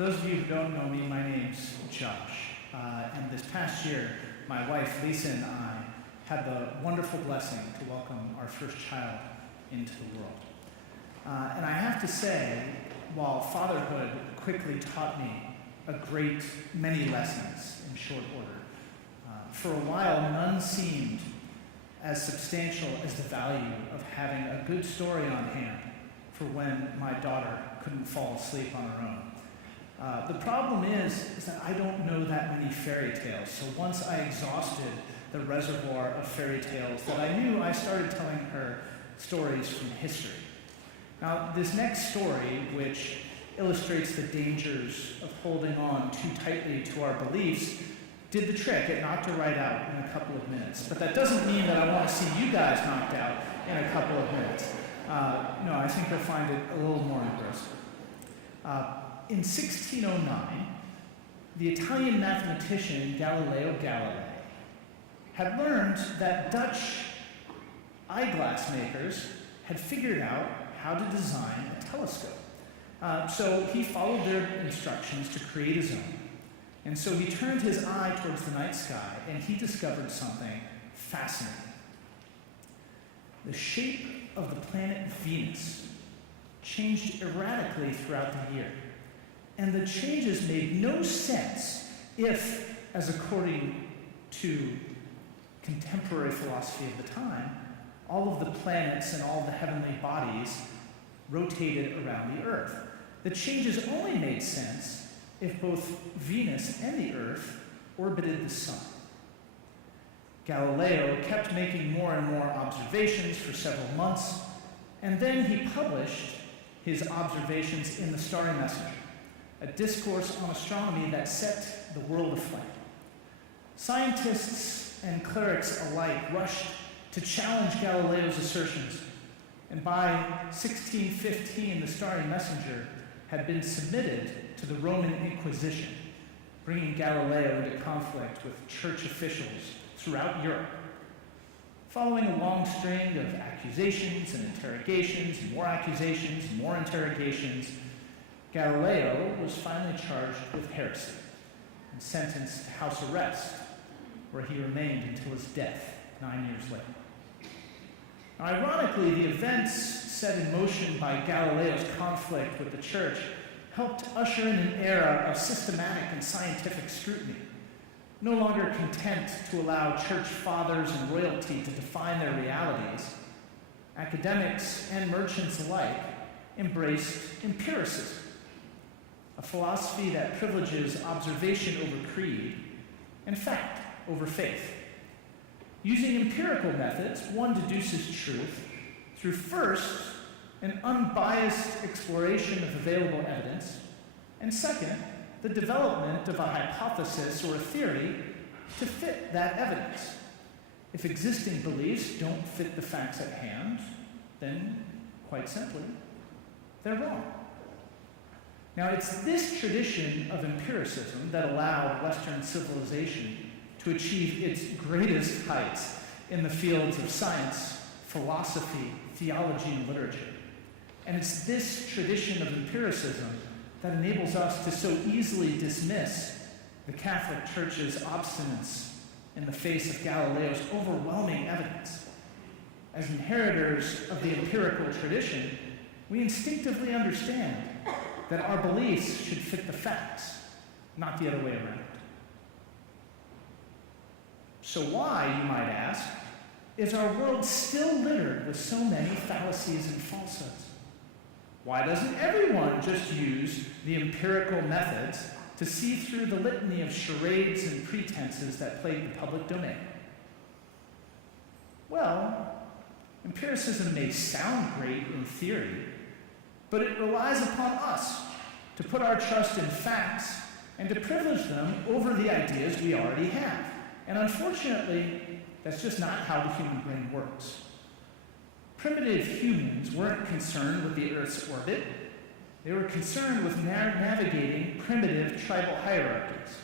those of you who don't know me, my name's Josh. And this past year, my wife, Lisa, and I had the wonderful blessing to welcome our first child into the world. And I have to say, while fatherhood quickly taught me a great many lessons in short order, for a while none seemed as substantial as the value of having a good story on hand for when my daughter couldn't fall asleep on her own. The problem is that I don't know that many fairy tales, so once I exhausted the reservoir of fairy tales that I knew, I started telling her stories from history. Now, this next story, which illustrates the dangers of holding on too tightly to our beliefs, did the trick. It knocked her right out in a couple of minutes. But that doesn't mean that I want to see you guys knocked out in a couple of minutes. No, I think you'll find it a little more engrossing. In 1609, the Italian mathematician Galileo Galilei had learned that Dutch eyeglass makers had figured out how to design a telescope. So he followed their instructions to create his own. And so he turned his eye towards the night sky, and he discovered something fascinating. The shape of the planet Venus changed erratically throughout the year. And the changes made no sense if, as according to contemporary philosophy of the time, all of the planets and all of the heavenly bodies rotated around the Earth. The changes only made sense if both Venus and the Earth orbited the sun. Galileo kept making more and more observations for several months, and then he published his observations in the Starry Messenger, a discourse on astronomy that set the world aflame. Scientists and clerics alike rushed to challenge Galileo's assertions, and by 1615, the Starry Messenger had been submitted to the Roman Inquisition, bringing Galileo into conflict with church officials throughout Europe. Following a long string of accusations and interrogations, and more accusations and more interrogations, Galileo was finally charged with heresy and sentenced to house arrest, where he remained until his death 9 years later. Now, ironically, the events set in motion by Galileo's conflict with the church helped usher in an era of systematic and scientific scrutiny, no longer content to allow church fathers and royalty to define their realities. Academics and merchants alike embraced empiricism, a philosophy that privileges observation over creed and fact over faith. Using empirical methods, one deduces truth through first, an unbiased exploration of available evidence, and second, the development of a hypothesis or a theory to fit that evidence. If existing beliefs don't fit the facts at hand, then, quite simply, they're wrong. Now, it's this tradition of empiricism that allowed Western civilization to achieve its greatest heights in the fields of science, philosophy, theology, and literature. And it's this tradition of empiricism that enables us to so easily dismiss the Catholic Church's obstinance in the face of Galileo's overwhelming evidence. As inheritors of the empirical tradition, we instinctively understand that our beliefs should fit the facts, not the other way around. So why, you might ask, is our world still littered with so many fallacies and falsehoods? Why doesn't everyone just use the empirical methods to see through the litany of charades and pretenses that plague the public domain? Well, empiricism may sound great in theory, but it relies upon us to put our trust in facts and to privilege them over the ideas we already have. And unfortunately, that's just not how the human brain works. Primitive humans weren't concerned with the Earth's orbit. They were concerned with navigating primitive tribal hierarchies.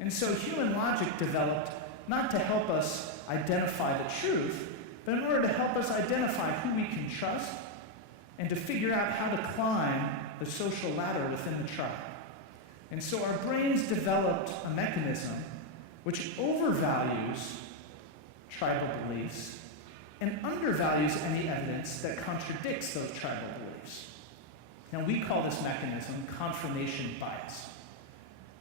And so human logic developed not to help us identify the truth, but in order to help us identify who we can trust and to figure out how to climb the social ladder within the tribe. And so our brains developed a mechanism which overvalues tribal beliefs and undervalues any evidence that contradicts those tribal beliefs. Now, we call this mechanism confirmation bias.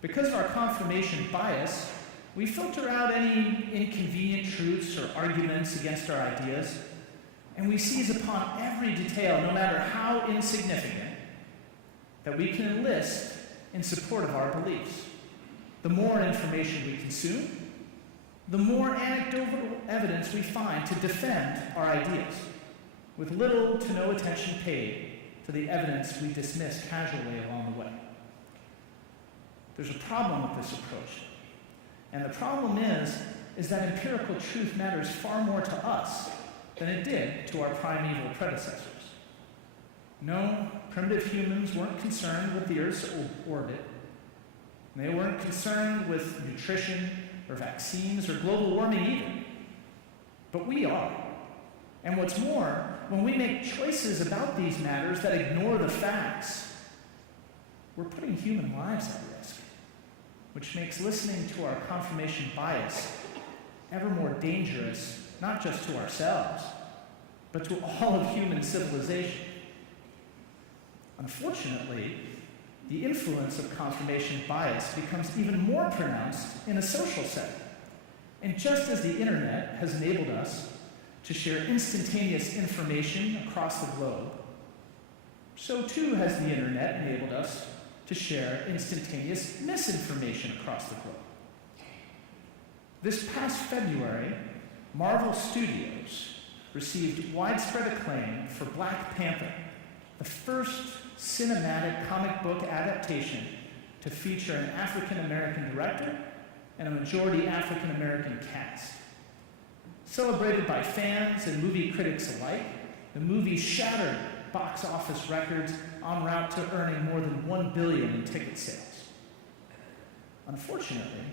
Because of our confirmation bias, we filter out any inconvenient truths or arguments against our ideas, and we seize upon every detail, no matter how insignificant, that we can enlist in support of our beliefs. The more information we consume, the more anecdotal evidence we find to defend our ideas, with little to no attention paid to the evidence we dismiss casually along the way. There's a problem with this approach. And the problem is that empirical truth matters far more to us than it did to our primeval predecessors. No, primitive humans weren't concerned with the Earth's orbit. They weren't concerned with nutrition or vaccines or global warming either. But we are. And what's more, when we make choices about these matters that ignore the facts, we're putting human lives at risk, which makes listening to our confirmation bias ever more dangerous, not just to ourselves, but to all of human civilization. Unfortunately, the influence of confirmation bias becomes even more pronounced in a social setting. And just as the internet has enabled us to share instantaneous information across the globe, so too has the internet enabled us to share instantaneous misinformation across the globe. This past February, Marvel Studios received widespread acclaim for Black Panther, the first cinematic comic book adaptation to feature an African-American director and a majority African-American cast. Celebrated by fans and movie critics alike, the movie shattered box office records en route to earning more than $1 billion in ticket sales. Unfortunately,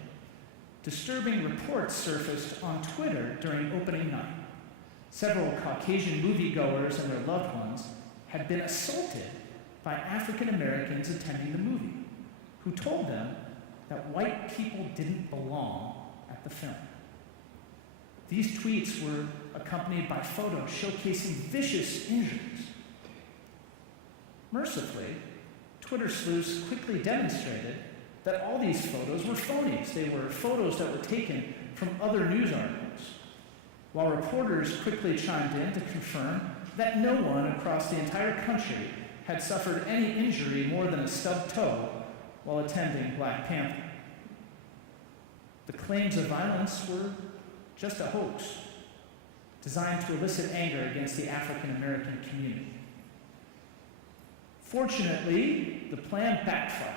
disturbing reports surfaced on Twitter during opening night. Several Caucasian moviegoers and their loved ones had been assaulted by African Americans attending the movie, who told them that white people didn't belong at the film. These tweets were accompanied by photos showcasing vicious injuries. Mercifully, Twitter sleuths quickly demonstrated that all these photos were phonies. They were photos that were taken from other news articles, while reporters quickly chimed in to confirm that no one across the entire country had suffered any injury more than a stubbed toe while attending Black Panther. The claims of violence were just a hoax designed to elicit anger against the African American community. Fortunately, the plan backfired.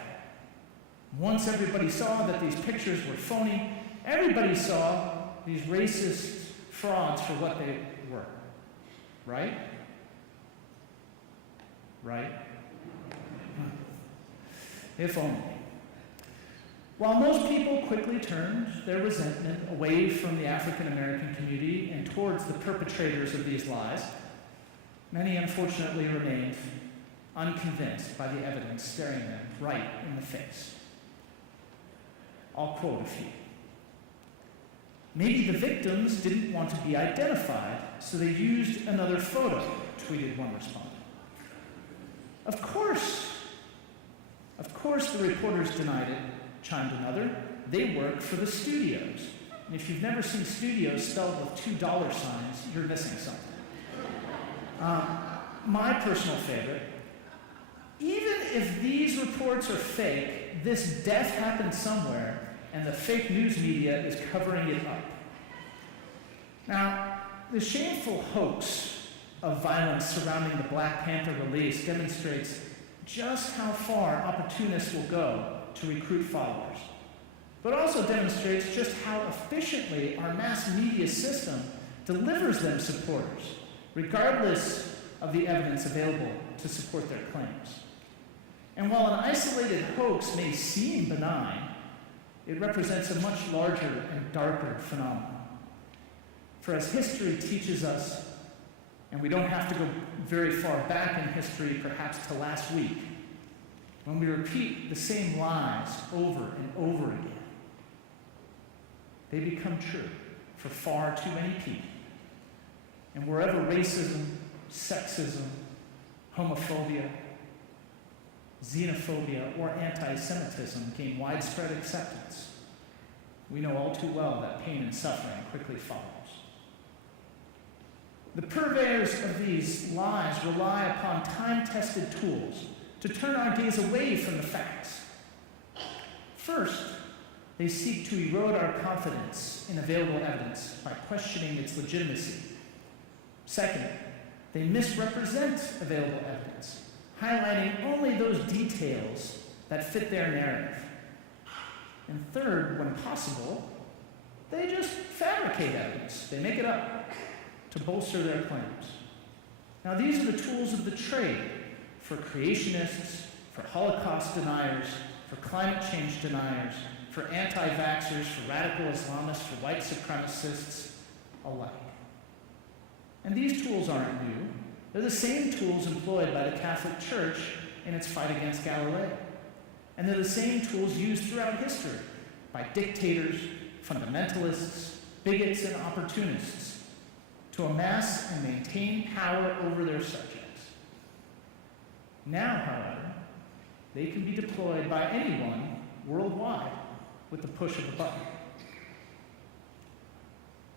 Once everybody saw that these pictures were phony, everybody saw these racist frauds for what they were. Right? Right? If only. While most people quickly turned their resentment away from the African American community and towards the perpetrators of these lies, many unfortunately remained unconvinced by the evidence staring them right in the face. I'll quote a few. "Maybe the victims didn't want to be identified, so they used another photo," tweeted one respondent. Of course the reporters denied it," chimed another. "They work for the studios. And if you've never seen studios spelled with $2 signs, you're missing something." My personal favorite: "Even if these reports are fake, this death happened somewhere, and the fake news media is covering it up." Now, the shameful hoax of violence surrounding the Black Panther release demonstrates just how far opportunists will go to recruit followers, but also demonstrates just how efficiently our mass media system delivers them supporters, regardless of the evidence available to support their claims. And while an isolated hoax may seem benign, it represents a much larger and darker phenomenon. For as history teaches us, and we don't have to go very far back in history, perhaps to last week, when we repeat the same lies over and over again, they become true for far too many people. And wherever racism, sexism, homophobia, xenophobia, or anti-Semitism gain widespread acceptance, we know all too well that pain and suffering quickly follows. The purveyors of these lies rely upon time-tested tools to turn our gaze away from the facts. First, they seek to erode our confidence in available evidence by questioning its legitimacy. Second, they misrepresent available evidence, highlighting only those details that fit their narrative. And third, when possible, they just fabricate evidence. They make it up to bolster their claims. Now, these are the tools of the trade for creationists, for Holocaust deniers, for climate change deniers, for anti-vaxxers, for radical Islamists, for white supremacists alike. And these tools aren't new. They're the same tools employed by the Catholic Church in its fight against Galileo. And they're the same tools used throughout history by dictators, fundamentalists, bigots, and opportunists to amass and maintain power over their subjects. Now, however, they can be deployed by anyone worldwide with the push of a button.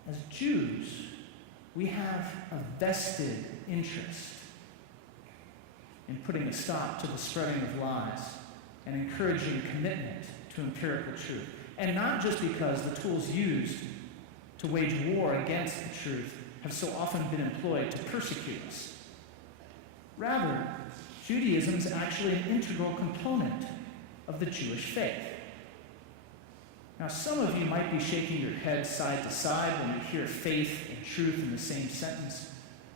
As Jews, we have a vested interest in putting a stop to the spreading of lies and encouraging commitment to empirical truth. And not just because the tools used to wage war against the truth have so often been employed to persecute us. Rather, Judaism is actually an integral component of the Jewish faith. Now, some of you might be shaking your head side to side when you hear faith and truth in the same sentence,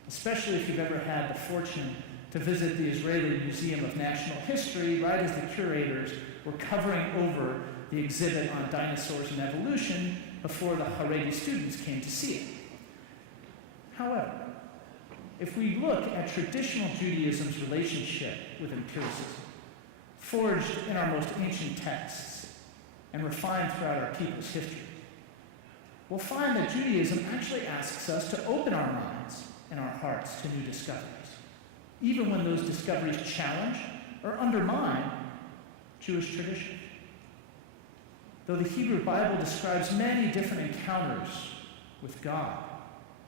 especially if you've ever had the fortune to visit the Israeli Museum of National History right as the curators were covering over the exhibit on dinosaurs and evolution before the Haredi students came to see it. However, if we look at traditional Judaism's relationship with empiricism, forged in our most ancient texts and refined throughout our people's history, we'll find that Judaism actually asks us to open our minds and our hearts to new discoveries, even when those discoveries challenge or undermine Jewish tradition. Though the Hebrew Bible describes many different encounters with God,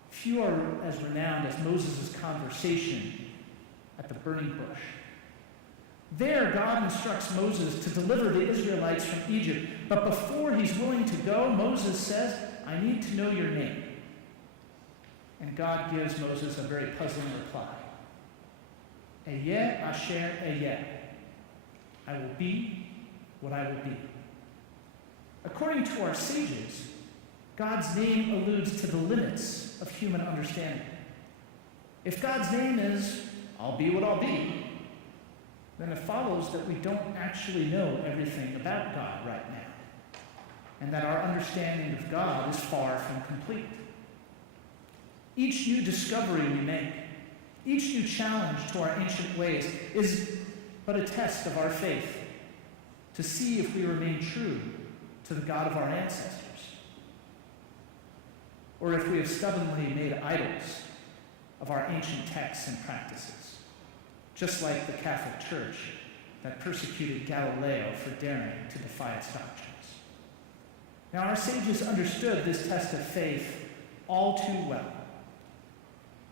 few are as renowned as Moses' conversation at the burning bush. There, God instructs Moses to deliver the Israelites from Egypt, but before he's willing to go, Moses says, "I need to know your name." And God gives Moses a very puzzling reply. Eyeh asher eyeh. I will be what I will be. According to our sages, God's name alludes to the limits of human understanding. If God's name is, "I'll be what I'll be," then it follows that we don't actually know everything about God right now, and that our understanding of God is far from complete. Each new discovery we make, each new challenge to our ancient ways is but a test of our faith to see if we remain true to the God of our ancestors, or if we have stubbornly made idols of our ancient texts and practices, just like the Catholic Church that persecuted Galileo for daring to defy its doctrines. Now, our sages understood this test of faith all too well.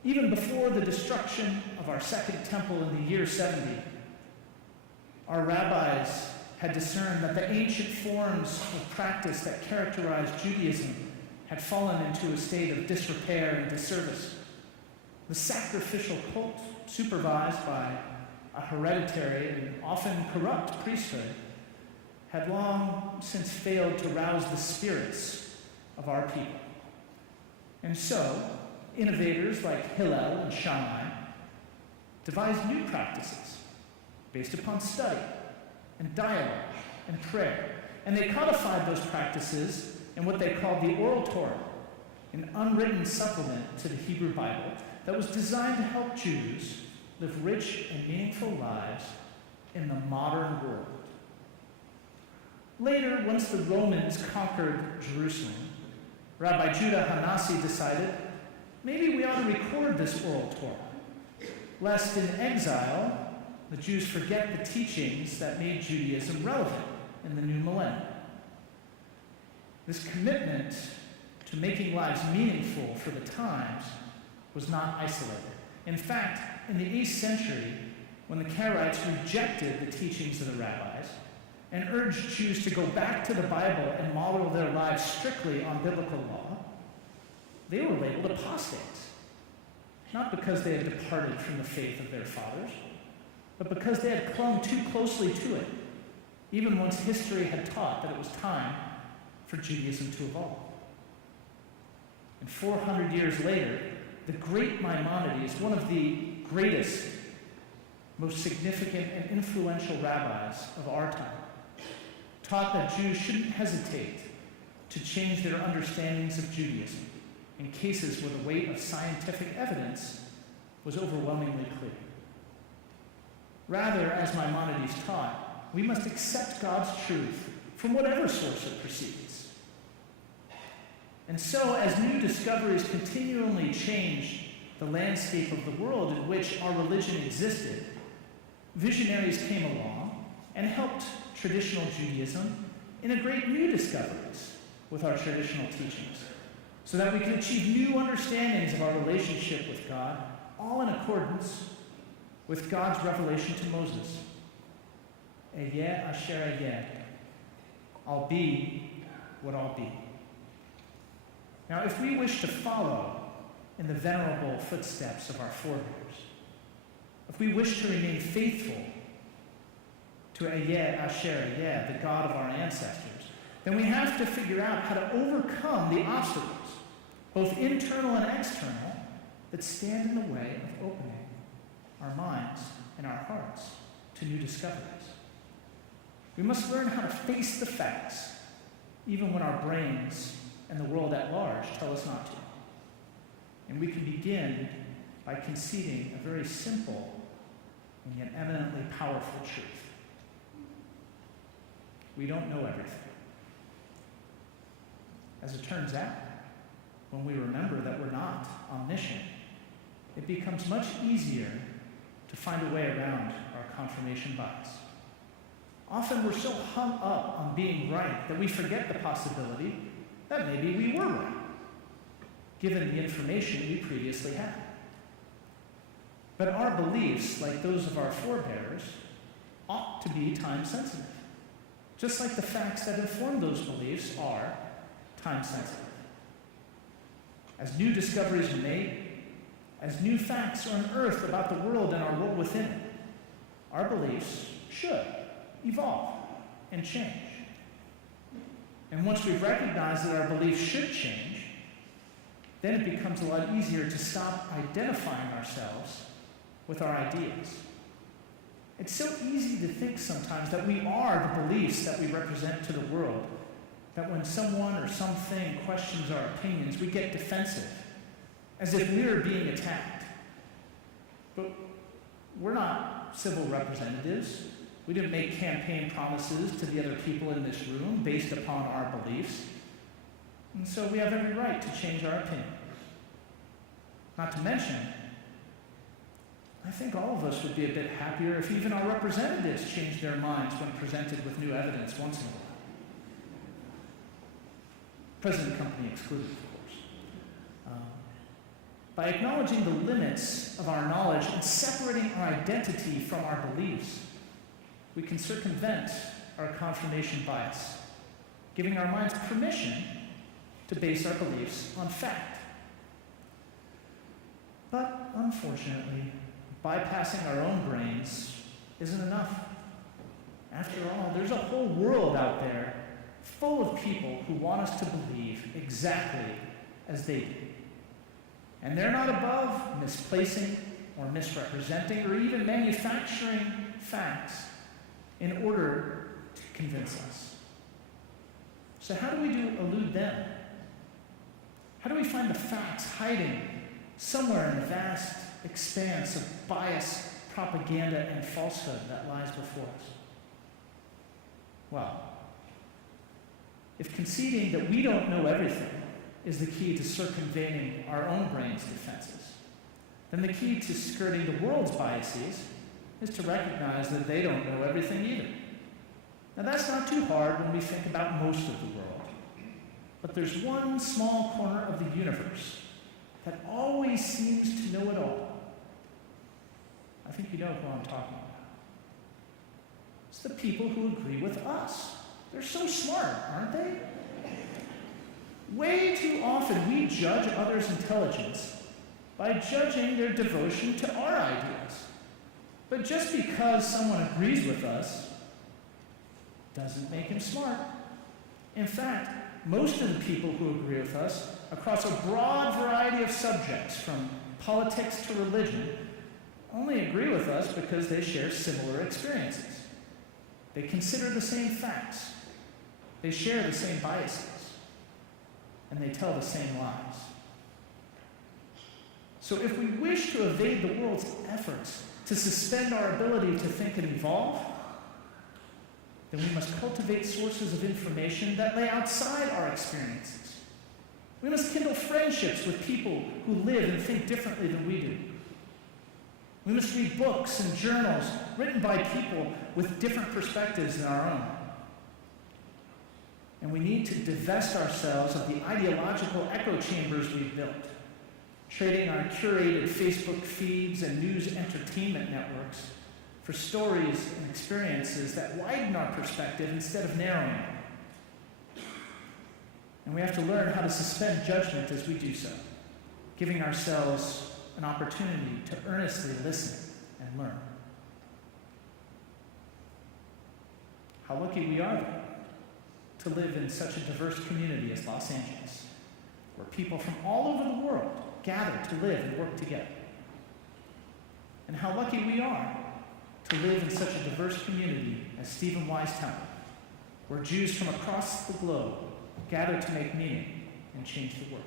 Even before the destruction of our Second Temple in the year 70, our rabbis had discerned that the ancient forms of practice that characterized Judaism had fallen into a state of disrepair and disservice. The sacrificial cult, supervised by a hereditary and often corrupt priesthood, had long since failed to rouse the spirits of our people. And so, innovators like Hillel and Shammai devised new practices based upon study and dialogue and prayer. And they codified those practices in what they called the Oral Torah, an unwritten supplement to the Hebrew Bible that was designed to help Jews live rich and meaningful lives in the modern world. Later, once the Romans conquered Jerusalem, Rabbi Judah Hanasi decided, maybe we ought to record this oral Torah, lest in exile the Jews forget the teachings that made Judaism relevant in the new millennium. This commitment to making lives meaningful for the times was not isolated. In fact, in the 8th century, when the Karaites rejected the teachings of the rabbis and urged Jews to go back to the Bible and model their lives strictly on biblical law, they were labeled apostates, not because they had departed from the faith of their fathers, but because they had clung too closely to it, even once history had taught that it was time for Judaism to evolve. And 400 years later, the great Maimonides, one of the greatest, most significant and influential rabbis of our time, taught that Jews shouldn't hesitate to change their understandings of Judaism in cases where the weight of scientific evidence was overwhelmingly clear. Rather, as Maimonides taught, we must accept God's truth from whatever source it proceeds. And so, as new discoveries continually changed the landscape of the world in which our religion existed, visionaries came along and helped traditional Judaism integrate new discoveries with our traditional teachings, so that we can achieve new understandings of our relationship with God, all in accordance with God's revelation to Moses. Eyeh asher eyeh. I'll be what I'll be. Now, if we wish to follow in the venerable footsteps of our forebears, if we wish to remain faithful to Eyeh asher eyeh, the God of our ancestors, then we have to figure out how to overcome the obstacles, both internal and external, that stand in the way of opening our minds and our hearts to new discoveries. We must learn how to face the facts, even when our brains and the world at large tell us not to. And we can begin by conceding a very simple and yet eminently powerful truth. We don't know everything. As it turns out, when we remember that we're not omniscient, it becomes much easier to find a way around our confirmation bias. Often we're so hung up on being right that we forget the possibility that maybe we were right, given the information we previously had. But our beliefs, like those of our forebears, ought to be time-sensitive, just like the facts that inform those beliefs are time-sensitive. As new discoveries are made, as new facts are unearthed about the world and our role within it, our beliefs should evolve and change. And once we've recognized that our beliefs should change, then it becomes a lot easier to stop identifying ourselves with our ideas. It's so easy to think sometimes that we are the beliefs that we represent to the world, that when someone or something questions our opinions, we get defensive, as if we're being attacked. But we're not civil representatives. We didn't make campaign promises to the other people in this room based upon our beliefs. And so we have every right to change our opinion. Not to mention, I think all of us would be a bit happier if even our representatives changed their minds when presented with new evidence once in a while. Present company excluded, of course. By acknowledging the limits of our knowledge and separating our identity from our beliefs, we can circumvent our confirmation bias, giving our minds permission to base our beliefs on fact. But unfortunately, bypassing our own brains isn't enough. After all, there's a whole world out there full of people who want us to believe exactly as they do. And they're not above misplacing or misrepresenting or even manufacturing facts in order to convince us. So how do we elude them? How do we find the facts hiding somewhere in the vast expanse of bias propaganda and falsehood that lies before us? Well, if conceding that we don't know everything is the key to circumventing our own brain's defenses, then the key to skirting the world's biases is to recognize that they don't know everything either. Now that's not too hard when we think about most of the world. But there's one small corner of the universe that always seems to know it all. I think you know who I'm talking about. It's the people who agree with us. They're so smart, aren't they? Way too often we judge others' intelligence by judging their devotion to our ideas. But just because someone agrees with us doesn't make him smart. In fact, most of the people who agree with us across a broad variety of subjects, from politics to religion, only agree with us because they share similar experiences. They consider the same facts. They share the same biases. And they tell the same lies. So if we wish to evade the world's efforts to suspend our ability to think and evolve, then we must cultivate sources of information that lay outside our experiences. We must kindle friendships with people who live and think differently than we do. We must read books and journals written by people with different perspectives than our own. And we need to divest ourselves of the ideological echo chambers we've built, trading our curated Facebook feeds and news entertainment networks for stories and experiences that widen our perspective instead of narrowing it. And we have to learn how to suspend judgment as we do so, giving ourselves an opportunity to earnestly listen and learn. How lucky we are, though, to live in such a diverse community as Los Angeles, where people from all over the world gather to live and work together. And how lucky we are to live in such a diverse community as Stephen Wise Temple, where Jews from across the globe gather to make meaning and change the world.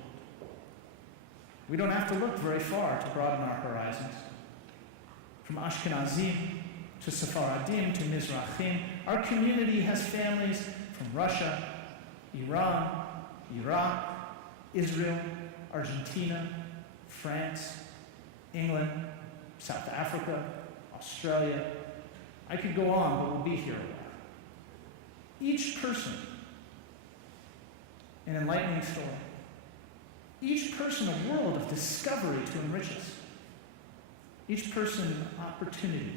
We don't have to look very far to broaden our horizons. From Ashkenazim to Sephardim to Mizrahim, our community has families from Russia, Iran, Iraq, Israel, Argentina, France, England, South Africa, Australia. I could go on, but we'll be here a while. Each person, an enlightening story. Each person, a world of discovery to enrich us. Each person, an opportunity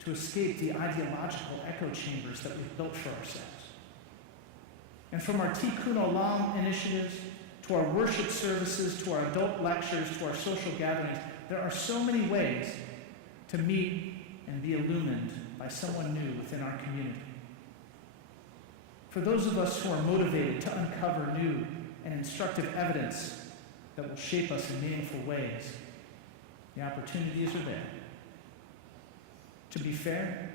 to escape the ideological echo chambers that we've built for ourselves. And from our Tikkun Olam initiatives, to our worship services, to our adult lectures, to our social gatherings, there are so many ways to meet and be illumined by someone new within our community. For those of us who are motivated to uncover new and instructive evidence that will shape us in meaningful ways, the opportunities are there. To be fair,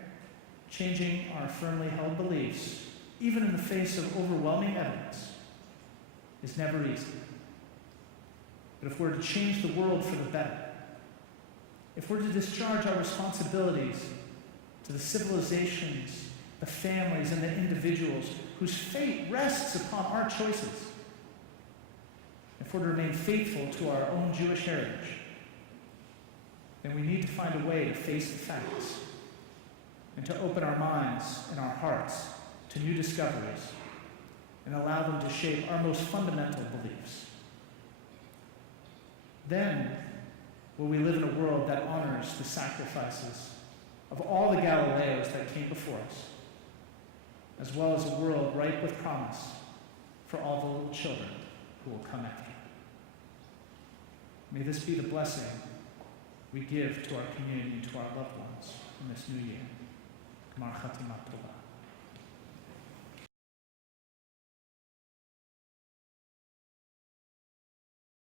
changing our firmly held beliefs, even in the face of overwhelming evidence, is never easy. But if we're to change the world for the better, if we're to discharge our responsibilities to the civilizations, the families, and the individuals whose fate rests upon our choices, if we're to remain faithful to our own Jewish heritage, then we need to find a way to face the facts and to open our minds and our hearts to new discoveries and allow them to shape our most fundamental beliefs. Then will we live in a world that honors the sacrifices of all the Galileos that came before us, as well as a world ripe with promise for all the little children who will come after. May this be the blessing we give to our community, to our loved ones in this new year. Gmar Chatima Tova.